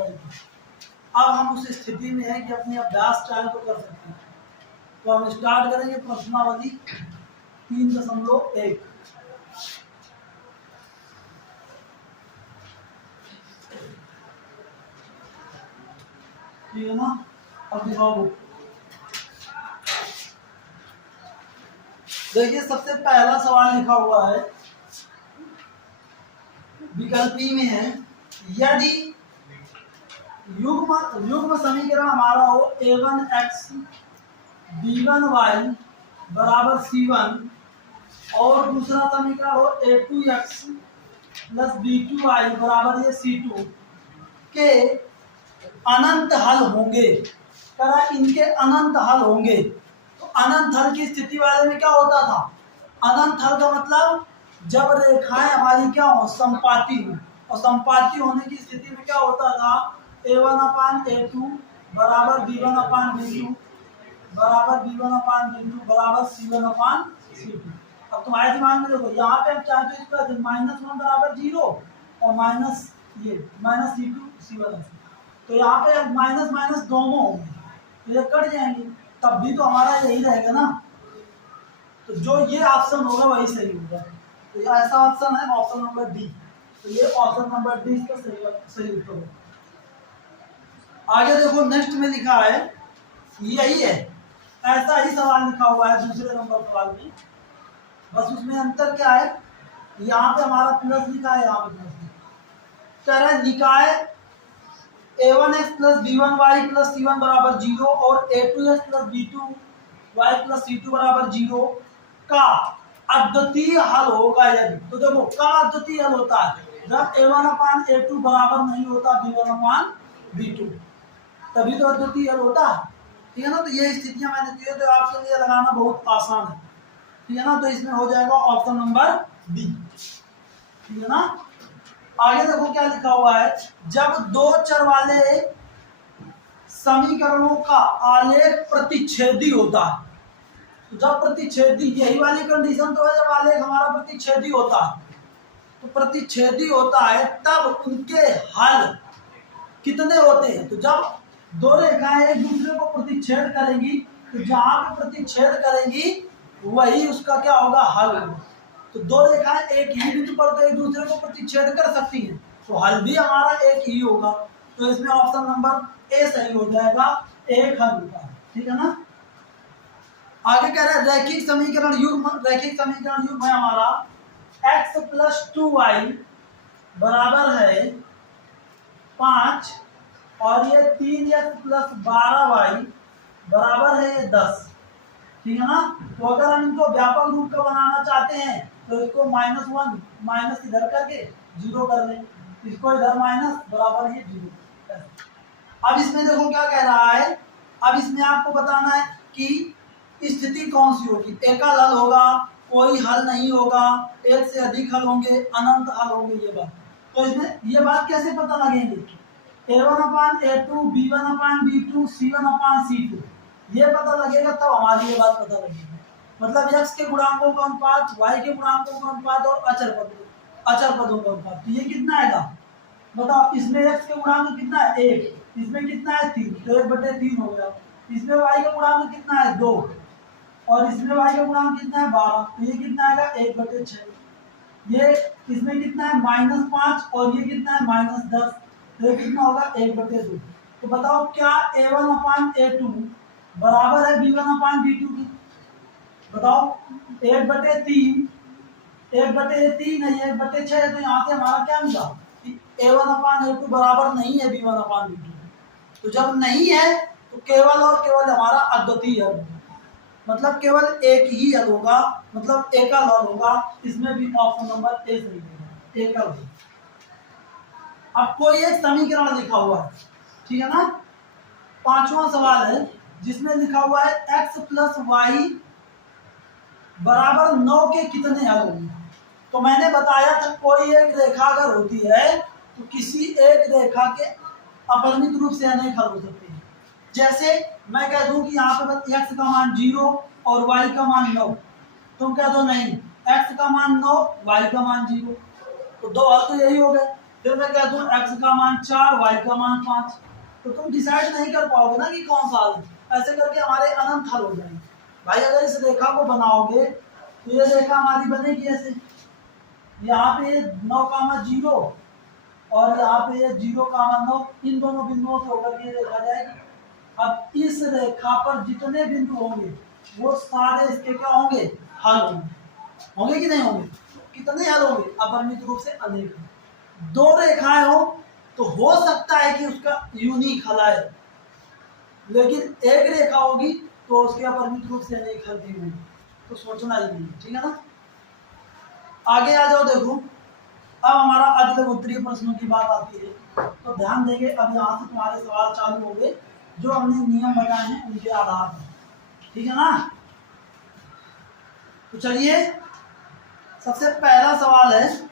2। अब हम उस स्थिति में हैं कि अपने अभ्यास चाहे तो कर सकते हैं। तो हम स्टार्ट करेंगे प्रश्नावली 3.1। ठीक है ना? अब दिखाओ। देखिए सबसे पहला सवाल लिखा हुआ है, विकल्पी में है, यदि युग्म समीकरण हमारा हो a1x b1y बराबर c1 और दूसरा समीकरण हो a2x प्लस b2y बराबर ये c2 के अनंत हल होंगे। करा इनके अनंत हल होंगे। तो अनंत हल की स्थिति वाले में क्या होता था? अनंत हल का मतलब जब रेखाएं हमारी क्या हो, संपाती हो, और संपाती होने की स्थिति में क्या होता था, a1/a2 बराबर b1/b2 बराबर b1/b2 बराबर c1/c2। अब तुम्हारे दिमाग में देखो, यहाँ पे हम चाहते हैं इसका -1 बराबर 0 और माइनस c2 c1। तो यहाँ पे माइनस माइनस दोनों होंगे, तो ये कट जाएंगे, तब भी तो हमारा यही रहेगा ना। तो जो ये ऑप्शन होगा वही सही होगा। तो ये ऐसा ऑप्शन है, ऑप्शन नंबर डी। तो ये ऑप्शन नंबर डी इसका सही उत्तर होगा। आगे देखो नेक्स्ट में लिखा है, यही है, ऐसा ही सवाल लिखा हुआ है दूसरे नंबर सवाल में, बस उसमें अंतर क्या है, यहाँ पे हमारा प्लस लिखा है, यहाँ पे प्लस लिखा है। निकाय a1x plus b1y plus c1 बराबर 0 और a2x plus b2y plus c2 बराबर 0 का अद्वितीय हल होगा यदि। तो देखो कब अद्वितीय हल होता है, जब a1/a2 बराबर नहीं होता b1/b2, तभी तो अद्वितीय हल होता है। ठीक है ना? तो ये स्थितियां मैंने दी है, तो आपके लिए लगाना बहुत आसान है। ठीक है ना? तो इसमें हो जाएगा ऑप्शन नंबर डी। ठीक है ना? आगे देखो क्या लिखा हुआ है, जब दो चर वाले समीकरणों का आलेख प्रतिच्छेदी होता है। तो जब प्रतिच्छेदी, यही वाली कंडीशन तो है, जब आलेख हमारा प्रतिच्छेदी होता है, तो प्रतिच्छेदी होता है तब उनके हल कितने होते हैं। तो जब दो रेखाएं एक दूसरे को प्रतिच्छेद करेंगी, तो जहां पे प्रतिच्छेद करेंगी वही उसका क्या होगा, हल होगा। तो दो रेखाएं एक ही बिंदु पर तो एक दूसरे को प्रतिच्छेद कर सकती हैं, तो हल भी हमारा एक ही होगा। तो इसमें ऑप्शन नंबर ए सही हो जाएगा, एक हल होगा। ठीक है ना? आगे कह रहा है रैखिक समीकरण युग्म है हमारा x प्लस 2y बराबर है 5 और ये 3x प्लस 12y बराबर है 10। ठीक है ना? तो अगर हम इनको व्यापक रूप का बनाना चाहते हैं तो इसको -1 माइनस इधर करके 0 कर लें, इसको इधर माइनस बराबर ये 0। अब इसमें देखो क्या कह रहा है, अब इसमें आपको बताना है कि स्थिति कौन सी होगी, एकल हल होगा, कोई हल नहीं होगा, एक से अधिक हल होंगे, अनंत हल होंगे, ये बात। तो इसमें ये बात कैसे पता लगेंगे, a1/a2 b1/b2 c1/c2, ये पता लगेगा तब हमारी ये बात पता लगेगी। मतलब x के गुणांकों का अनुपात, y के गुणांकों का अनुपात और अचर पदों का अनुपात। तो ये कितना आएगा बताओ, इसमें x के गुणांक कितना है 1, इसमें कितना है 3, तो 1/3 हो गया। इसमें y का गुणांक कितना है 2 और इसमें y का गुणांक कितना है 12, तो ये कितना आएगा 1/6। ये इसमें कितना है -5 और ये कितना है -10, तो ये कितना होगा 1/2। तो बताओ क्या a1/a2 बराबर है b1/b2 की? बताओ 1/3 है, 1/6 है, तो यहाँ से हमारा क्या मिला, a1/a2 बराबर नहीं है b1/b2। तो जब नहीं है तो केवल और केवल हमारा अद्वितीय हल, मतलब केवल एक ही हल होगा, मतलब एकल हल होगा। इसमें भी ऑप्शन नंबर ए सही होगा, एकल हल। अब कोई एक समीकरण लिखा हुआ है, ठीक है ना, पांचवा सवाल है जिसमें लिखा हुआ है x प्लस वाई बराबर 9 के कितने हल होंगे। तो मैंने बताया था कोई एक रेखा अगर होती है तो किसी एक रेखा के अपरिमित रूप से अनेक हल हो सकते हैं। जैसे मैं कह दूं कि यहाँ पे x का मान 0 और y का मान 9, तुम कह दो नहीं x का मान 9 y का मान 0, तो दो हल तो यही हो गए। फिर मैं कह दूं x का मान 4, y का मान 5, तो तुम डिसाइड नहीं कर पाओगे ना कि कौन सा हल है। ऐसे करके हमारे अनंत हल हो जाएंगे। भाई अगर इस रेखा को बनाओगे तो ये रेखा हमारी बनेगी ऐसे, यहाँ पे 9, 0 और यहाँ पे 0, 9, इन दोनों बिंदुओं से होकर के रेखा जाएगी। अब इस रेखा पर जितने बिंदु होंगे वो सारे इसके क्या होंगे, हल होंगे कि नहीं होंगे। कितने हल होंगे, अपरिमित रूप से अनेक। 2 रेखाएं हो तो हो सकता है कि उसका यूनिक हल आए, लेकिन एक रेखा होगी तो उसके अपरिमित रूप से अनेक हल भी होंगे। तो सोचना ही नहीं, ठीक है ना। आगे आ जाओ, देखो अब हमारा अधिक उत्तरीय प्रश्नों की बात आती है, तो ध्यान देंगे। अब यहाँ से तुम्हारे सवाल चालू होंगे जो हमने नियम बताए हैं उनके आधार पर, ठीक है ना। तो चलिए सबसे पहला सवाल है,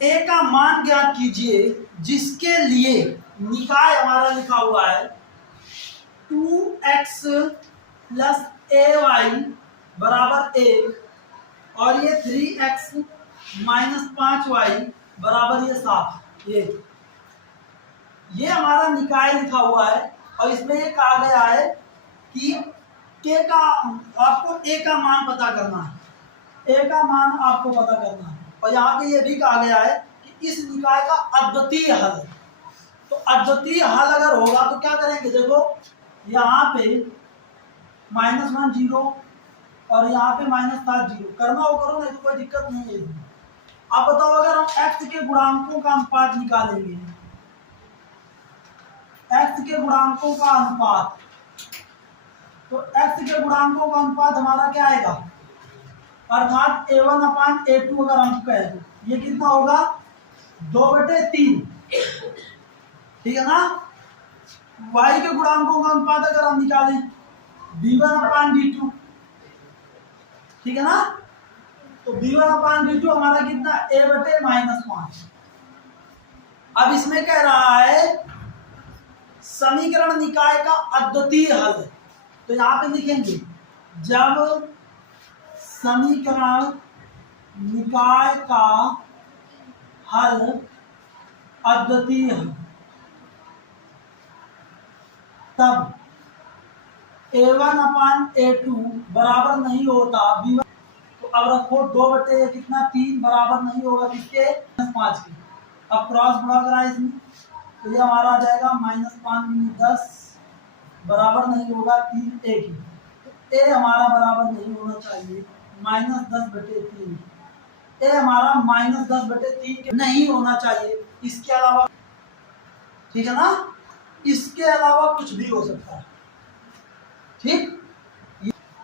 ए का मान ज्ञात कीजिए जिसके लिए निकाय हमारा लिखा हुआ है 2x + ay बराबर 1 और ये 3x - 5y बराबर ये 7। ये हमारा निकाय लिखा हुआ है और इसमें ये कहा गया है कि के का आपको ए का मान पता करना है, ए का मान आपको पता करना है। और यहाँ पे ये भी कहा गया है कि इस निकाय का अद्वितीय हल है। तो अद्वितीय हल अगर होगा तो क्या करेंगे, देखो यहाँ पे -1 0 और यहाँ पे -7 0, करना हो करो, नहीं तो कोई दिक्कत नहीं है। आप बताओ अगर हम x के गुणांकों का अनुपात निकालेंगे, x के गुणांकों का अनुपात, तो x के गुणांकों का अनुपात हमारा क्या आएगा, अर्थात a1/a2 अगर हम कहें तो ये कितना होगा 2/3, ठीक है ना। y के गुणांकों का अनुपात अगर हम निकालें b1/b2, ठीक है ना, तो b1/b2 हमारा कितना a/-5। अब इसमें कह रहा है समीकरण निकाय का अद्वितीय हल है, तो यहां पे लिखेंगे जब समीकरण निकाय का हल अद्वितीय है तब a1/a2 बराबर नहीं होता b1, तो अब रखो 2 कितना 3 बराबर नहीं होगा किसके, -5 के। अब क्रॉस गुणा करा इसमें तो ये हमारा आ जाएगा -5 × 10 बराबर नहीं होगा 3 a की। तो a हमारा बराबर नहीं होना चाहिए -10/3, ए हमारा -10/3 के नहीं होना चाहिए। इसके अलावा, ठीक है ना, इसके अलावा कुछ भी हो सकता है, ठीक।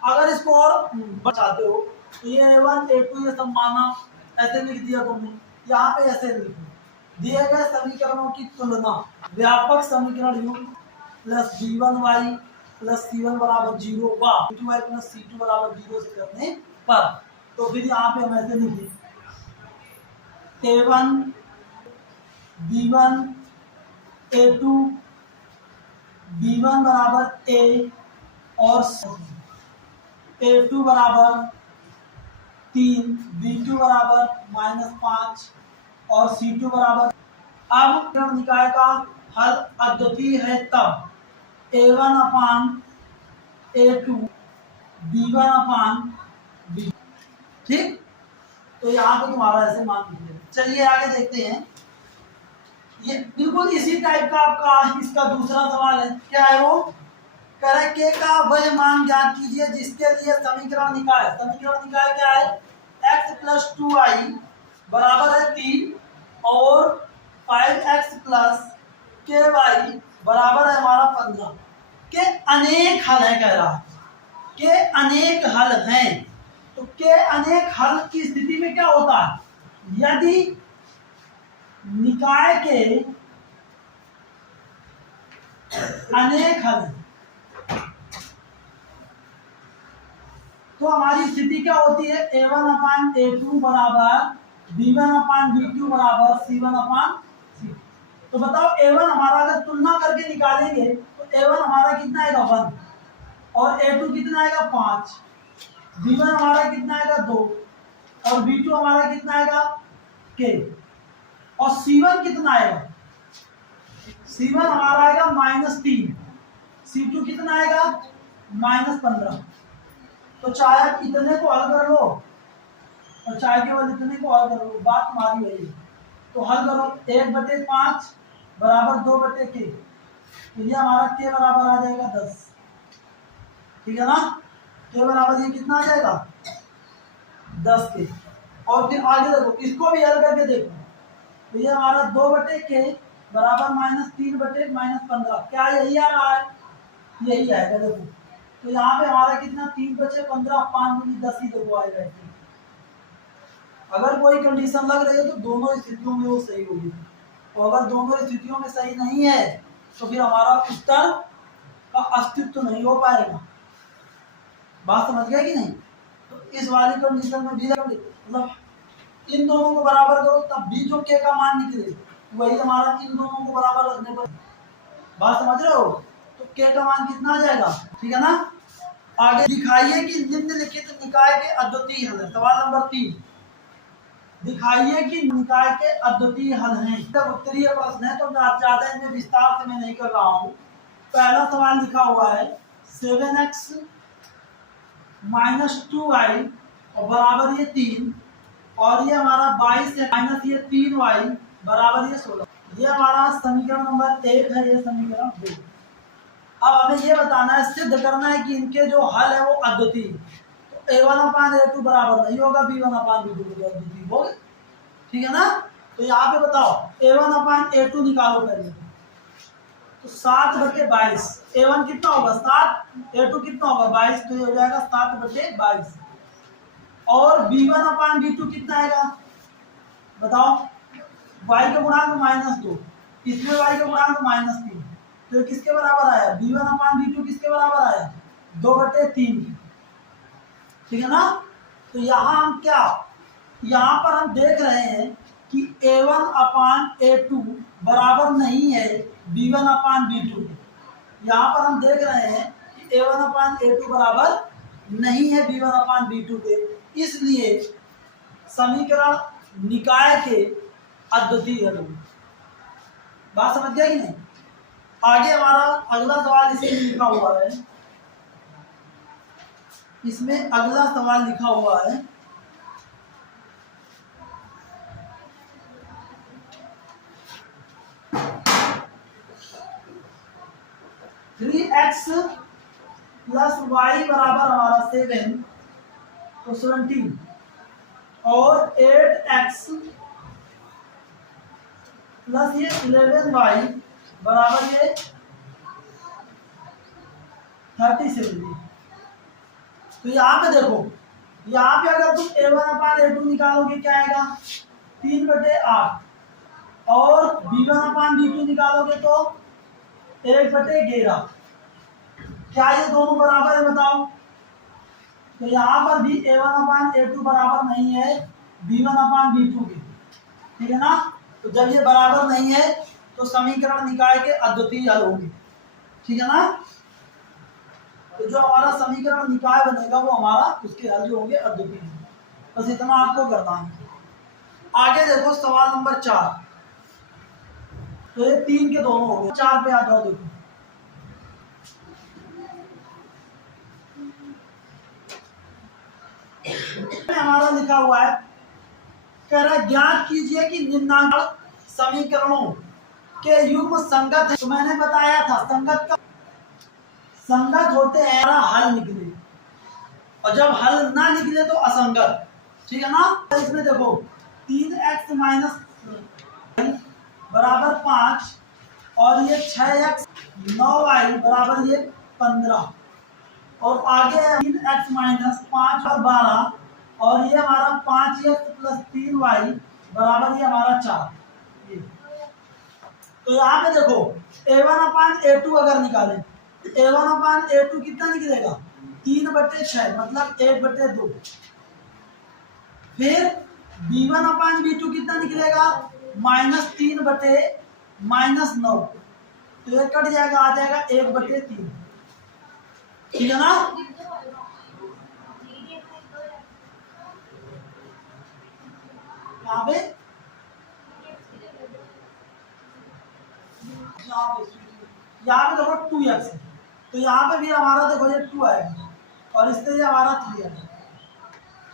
अगर इसको और बचाते हो तो ये a1 a2 ये सब माना ऐसे लिख दिया तुमने, यहाँ पे ऐसे लिखो दिए गए समीकरणों की तुलना व्यापक समीकरण u + b1y + c1 = 0 व b2y + c2 = 0 से करने पर, तो फिर यहाँ पे हम ऐसे लिखें a1 b1 a2 b1 = a और a2 = 3 b2 = -5 और c2 = अब निकाय का हल अद्वितीय है तब a1/a2 b1/b, ठीक। तो यहाँ पे तुम्हारा ऐसे मान लिखिए। चलिए आगे देखते हैं, ये बिल्कुल इसी टाइप का आपका इसका दूसरा सवाल है। क्या है वो, करे के का वह मान ज्ञात कीजिए जिसके लिए समीकरण निकाय क्या है, x + 2y बराबर 3 और 5x + ky बराबर है हमारा 15 के अनेक हल है। कह रहा है के अनेक हल हैं, तो के अनेक हल की स्थिति में क्या होता है, यदि निकाय के अनेक हल, तो हमारी स्थिति क्या होती है, a1/a2 बराबर b1/b2 बराबर c1/c। तो बताओ a1 हमारा अगर तुलना करके निकालेंगे तो a1 हमारा कितना आएगा 1 और a2 कितना आएगा 5, b1 हमारा कितना आएगा 2 और V2 हमारा कितना आएगा K, और C1 कितना आएगा, C1 हमारा आएगा -3, C2 कितना आएगा -15। तो चाहे आप इतने को हल कर लो और चाहे केवल इतने को हल कर लो, बात तुम्हारी वही है। तो हल करो, 1/5 बराबर 2/K, तो ये हमारा K बराबर आ जाएगा 10, ठीक है ना। K बराबर ये कितना आ जाएगा 10K। और फिर आगे देखो, इसको भी हल करके देखो, तो ये हमारा 2/K बराबर -3/-15, क्या यही आ रहा है, यही आएगा। देखो तो यहाँ पे हमारा कितना 3 बचे 15, 5 दूनी 10 ही देखो आएगा। अगर कोई कंडीशन लग रही है तो दोनों स्थितियों में वो सही होगी, और अगर दोनों स्थितियों में सही नहीं है तो फिर हमारा उत्तर का अस्तित्व नहीं हो पाएगा। बात समझ गए कि नहीं। तो इस वाली कंडीशन में भी मतलब इन दोनों को बराबर करो, तब भी जो K का मान निकले वही हमारा इन दोनों को बराबर रखने पर। बात समझ रहे हो। तो K का मान कितना आ जाएगा, ठीक है ना। आगे दिखाइए कि निम्नलिखित निकाय के अद्वितीय हल है। सवाल नंबर 3, दिखाइए कि निकाय के अद्वितीय हल हैं। जब उत्तरीय प्रश्न है तो ज्यादा इनमें विस्तार से मैं नहीं कर रहा हूँ। पहला सवाल लिखा हुआ है 7x - 2y और बराबर ये 3, और ये हमारा 22 है माइनस ये 3y बराबर ये 16। ये हमारा समीकरण नंबर 1 है, ये समीकरण 2। अब हमें ये बताना है, सिद्ध करना है कि इनके जो हल है वो अद्वितीय। तो a1/a2 बराबर नहीं होगा b1/b2 अद्वितीय होगा, ठीक है ना। तो यहाँ पे बताओ a1/a2 निकालो पहले। तो 7/22, a1 कितना होगा 7, a2 कितना होगा 22, तो ये हो जाएगा 7/22। और b1/b2 कितना आएगा बताओ, y का गुणांक -2, इसमें y का गुणांक -3, तो ये किसके बराबर आया, b1/b2 किसके बराबर आया 2/3, ठीक है ना। तो यहाँ हम क्या, यहाँ पर हम देख रहे हैं कि a1/a2 बराबर नहीं है b1/b2। यहाँ पर हम देख रहे हैं कि a1/a2 बराबर नहीं है b1/b2 के, इसलिए समीकरण निकाय के अद्वितीय हल। बात समझ गया कि नहीं। आगे हमारा अगला सवाल इसमें लिखा हुआ है, इसमें अगला सवाल लिखा हुआ है 3x + y बराबर हमारा 7, तो 17, और 8x + ये 11y बराबर ये 37। तो यहाँ पे देखो, यहाँ पे अगर तुम a1/a2 निकालोगे क्या आएगा 3/8, और b1/b2 निकालोगे तो 1/11। क्या ये दोनों बराबर है बताओ। तो यहाँ पर भी a1/a2 बराबर नहीं है b1/b2 के, ठीक है ना। तो जब ये बराबर नहीं है तो समीकरण निकाय के अद्वितीय हल होंगे, ठीक है ना। तो जो हमारा समीकरण निकाय बनेगा वो हमारा उसके हल जो होंगे अद्वितीय। बस इतना आपको करना है। आगे देखो सवाल नंबर 4, तो ये 3 के दोनों हो गए, 4 पे आ जाओ। देखो हमारा लिखा हुआ है, कह रहा है ज्ञात कीजिए कि निम्नांकित समीकरणों के युग्म संगत है। तो मैंने बताया था संगत का संगत होते हैं हल निकले, और जब हल ना निकले तो असंगत, ठीक है ना। इसमें देखो 3x - बराबर 5, और ये 6x 9y बराबर ये 15, और आगे 3x - 5 और 12, और ये हमारा 5x + 3y बराबर ये हमारा 4। तो यहाँ पे देखो a1/a2 अगर निकाले, a1/a2 कितना निकलेगा 3/6 मतलब 1/2। फिर b1/b2 कितना निकलेगा -3/-9, तो ये कट जाएगा, आ जाएगा 1/3, ठीक है ना। यहाँ पे देखो 2x है, तो यहाँ पे भी हमारा देखो ये 2 आएगा और इससे ये हमारा 3 आएगा।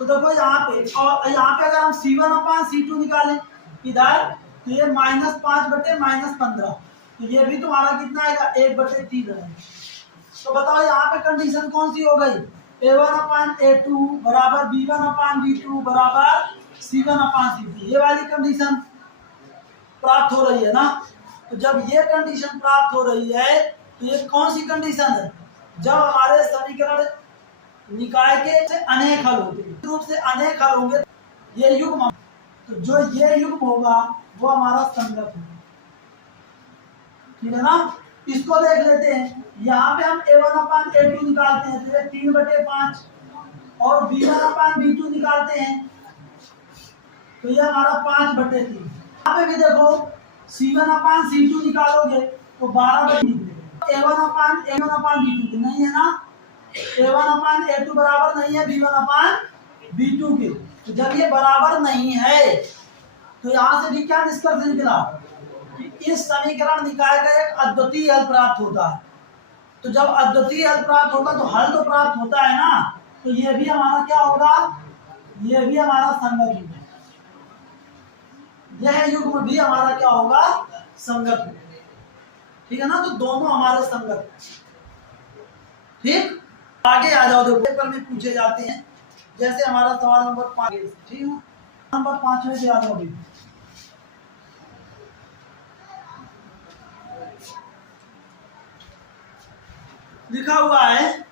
तो देखो यहाँ पे, और यहाँ पे अगर हम C1/C2 निकालें इधर, तो ये -5 बटे -15, तो ये भी तुम्हारा कितना आएगा 1/3 आएगा। तो बताओ यहाँ पे कंडीशन कौन सी हो गई, A1/A2 बराबर B1/B2 बराबर C1/C3, ये वाली कंडीशन प्राप्त हो रही है ना। तो जब ये कंडीशन प्राप्त हो रही है तो ये कौन सी कंडीशन है, जब हमारे समीकरण निकाय के से अनेक हल होते हैं, रूप से अनेक हल होंगे ये युग्म, तो जो ये युग्म होगा वो हमारा संगत होगा, ठीक है ना। इसको देख लेते हैं, यहाँ पे हम A1/A2 निकालते हैं तो ये 3/5 और B1/B2 निकालते हैं तो ये हमारा 5/3। यहाँ पे भी देखो C1/C2 निकालोगे तो 12/3 निकलेगा। A1/B2 नहीं है ना, A1/A2 बराबर नहीं है B1/B2 के, तो जब ये बराबर नहीं है तो यहाँ से भी क्या निष्कर्ष निकला कि इस समीकरण निकाय का एक अद्वितीय हल प्राप्त होता है। तो जब अद्वितीय हल प्राप्त होगा तो हल तो प्राप्त होता है ना, तो ये भी हमारा क्या होगा, ये भी हमारा संगत होगा, यह युग्म भी हमारा क्या होगा, संगत होगा, ठीक है ना। तो दोनों हमारे संगत, ठीक। आगे आ जाओ, देखो पेपर में पूछे जाते हैं, जैसे हमारा सवाल नंबर 5, ठीक है, नंबर 5 में से आ जाओ। लिखा हुआ है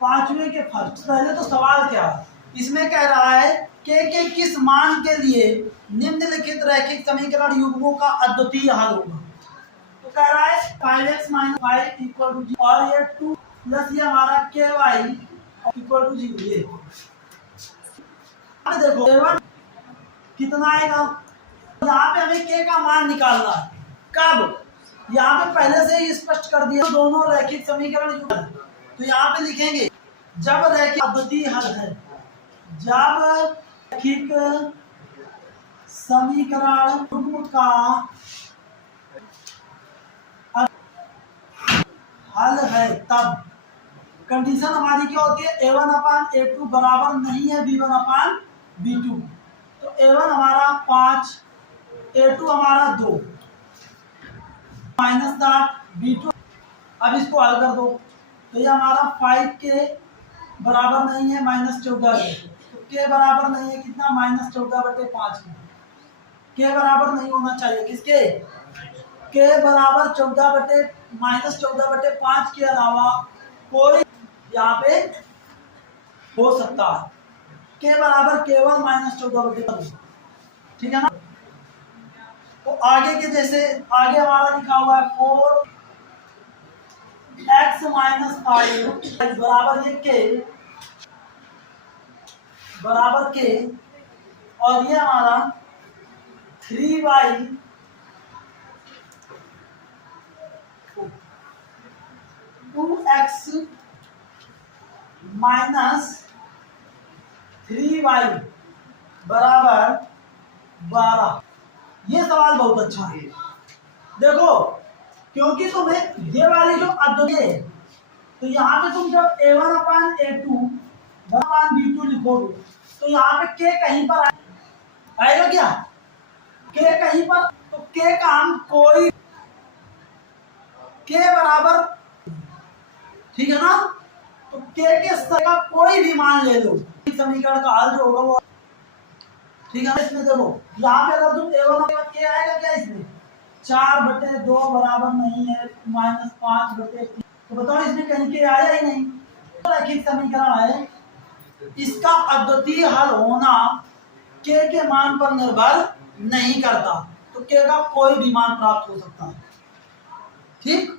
5वें के फर्स्ट, पहले तो सवाल क्या है, इसमें कह रहा है के किस मान के लिए निम्नलिखित रैखिक समीकरण युग्मों का अद्वितीय हल होगा। तो कह रहा है 5x - 5 = 0 और ये 2 प्लस ये हमारा ky = 0। ये देखो a1 कितना आएगा, यहाँ पे हमें k का मान निकालना है, कब, यहाँ पे पहले से ही स्पष्ट कर दिया दोनों रैखिक समीकरण युग्म, तो यहाँ पे लिखेंगे जब रैखिक अद्वितीय हल है, जब रैखिक समीकरण युग्म का हल है, तब कंडीशन हमारी क्या होती है, A1/A2 बराबर नहीं है B1/B2, तो A1 हमारा 5, A2 हमारा 2, -7 B2, अब इसको हल कर दो तो ये हमारा 5 के बराबर नहीं है -14 के, तो के बराबर नहीं है कितना, -14/5 के बराबर नहीं होना चाहिए, किसके, के बराबर -14/5 के अलावा कोई यहाँ पे हो सकता है, के बराबर केवल -14/5, ठीक है ना। तो आगे के जैसे आगे हमारा लिखा हुआ है 4x - 5 बराबर ये के बराबर के, और ये हमारा 3y - 2x - 3y बराबर 12। ये सवाल बहुत अच्छा है, देखो क्योंकि तुम्हें ये वाली जो अद्वितीय है, तो यहाँ पे तुम जब A1/A2 1/B2 लिखोगे तो यहाँ पे के कहीं पर आएगा क्या, के कहीं पर, तो के का हम कोई के बराबर, ठीक है ना, तो के स्तर का कोई भी मान ले लो, समीकरण का हल जो होगा वो, ठीक है। इसमें देखो यहाँ पे अगर तुम A1 के बाद के आएगा क्या, इसमें 4/2 बराबर नहीं है -5/3, तो बताओ इसमें कहीं के आया ही नहीं, तो रैखिक समीकरण है, इसका अद्वितीय हल होना के मान पर निर्भर नहीं करता, तो के का कोई भी मान प्राप्त हो सकता है, ठीक।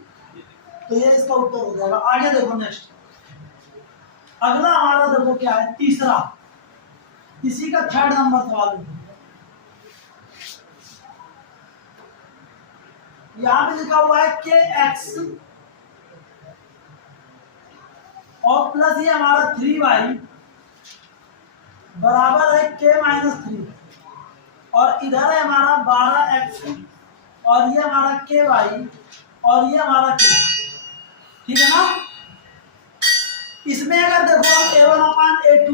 तो ये इसका उत्तर हो जाएगा। आगे देखो नेक्स्ट, अगला हमारा देखो क्या है, तीसरा, इसी का 3rd नंबर सवाल है। यहां पे लिखा हुआ है के एक्स और प्लस ये हमारा 3y बराबर है k-3 और इधर है हमारा 12x और ये हमारा ky और ये हमारा k, ठीक है ना। इसमें अगर देखो हम a1/a2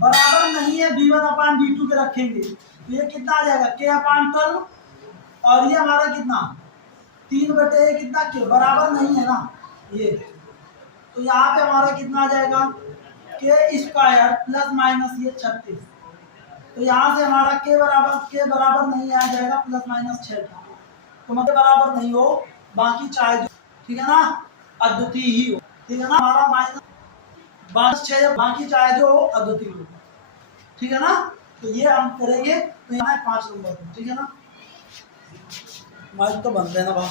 बराबर नहीं है b1/b2 के रखेंगे तो ये कितना आ जाएगा k/12 और ये हमारा कितना 3/a कितना k बराबर नहीं है ना ये, तो यहाँ पे हमारा कितना आ जाएगा k² प्लस माइनस ये 36, तो यहाँ से हमारा k बराबर नहीं आ जाएगा प्लस माइनस 6, तो मतलब बराबर नहीं हो, बाकी चाहे जो, ठीक है ना, अद्वितीय ही हो, ठीक है ना, हमारा -6 बाकी चाहे जो हो अद्वितीय हो, ठीक है ना। तो ये हम करेंगे, तो यहाँ 5 नंबर, ठीक है ना। माइक तो बंद है ना भाई,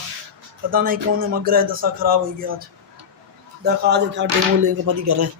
पता नहीं कौन है मगर है, दशा खराब हो गया आज, देखा आज क्या डेमो लेके पति कर रहे हैं।